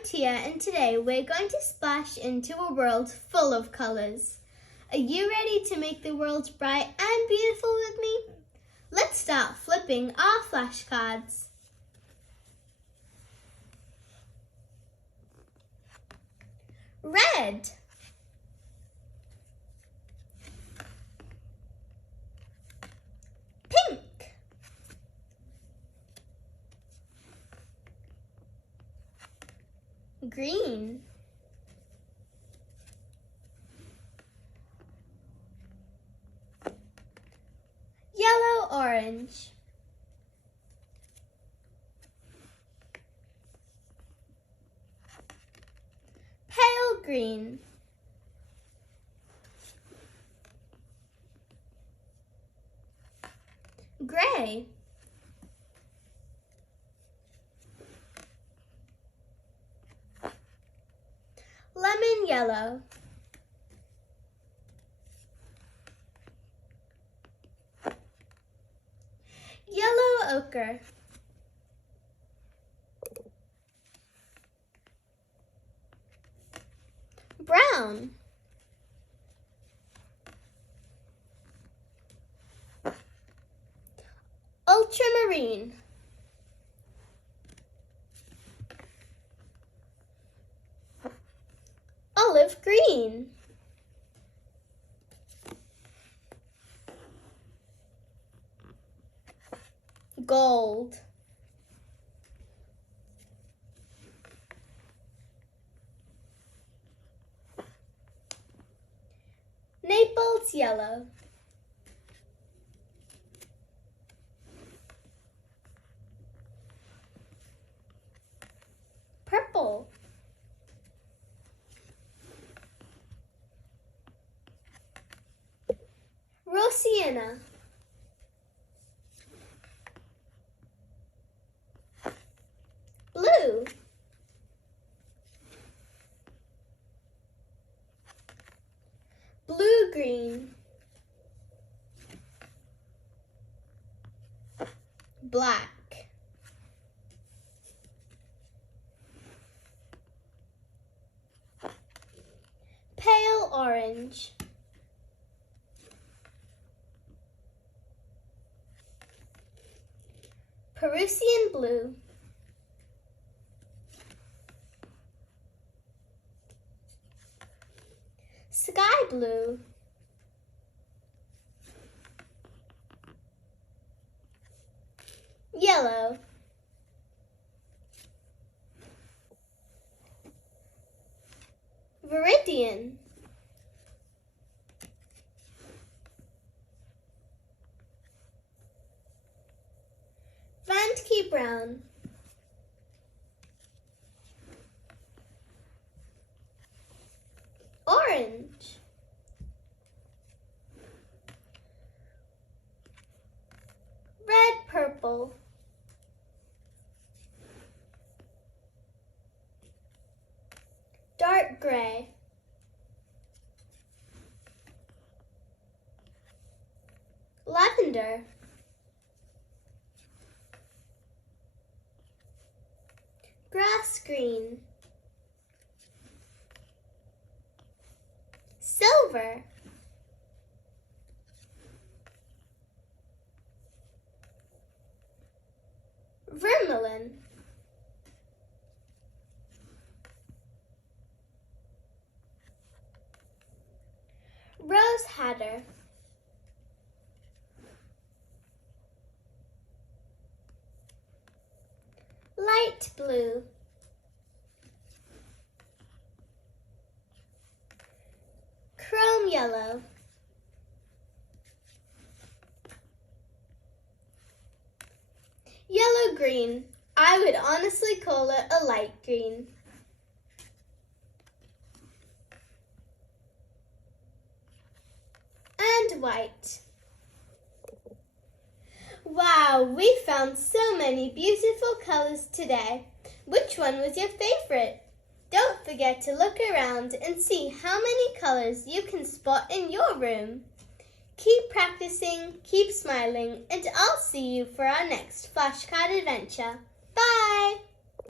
I'm Tia, and today we're going to splash into a world full of colours. Are you ready to make the world bright and beautiful with me? Let's start flipping our flashcards. Red. Pink. Green. Yellow, orange. Pale green. Gray. Lemon yellow. Yellow ochre. Brown. Ultramarine. Olive green. Gold. Naples yellow. Purple. Rosienna. Blue. Blue-green. Black. Pale orange. Perusian blue. Sky blue. Yellow. Viridian. Vandyke brown. Orange. Red purple. Dark gray. Lavender. Grass green. Silver. Vermilion. Rose Hatter. Light blue. Chrome yellow. Yellow green. I would honestly call it a light green. And white. Wow, we found so many beautiful colors today. Which one was your favorite? Don't forget to look around and see how many colors you can spot in your room. Keep practicing, keep smiling, and I'll see you for our next flashcard adventure. Bye!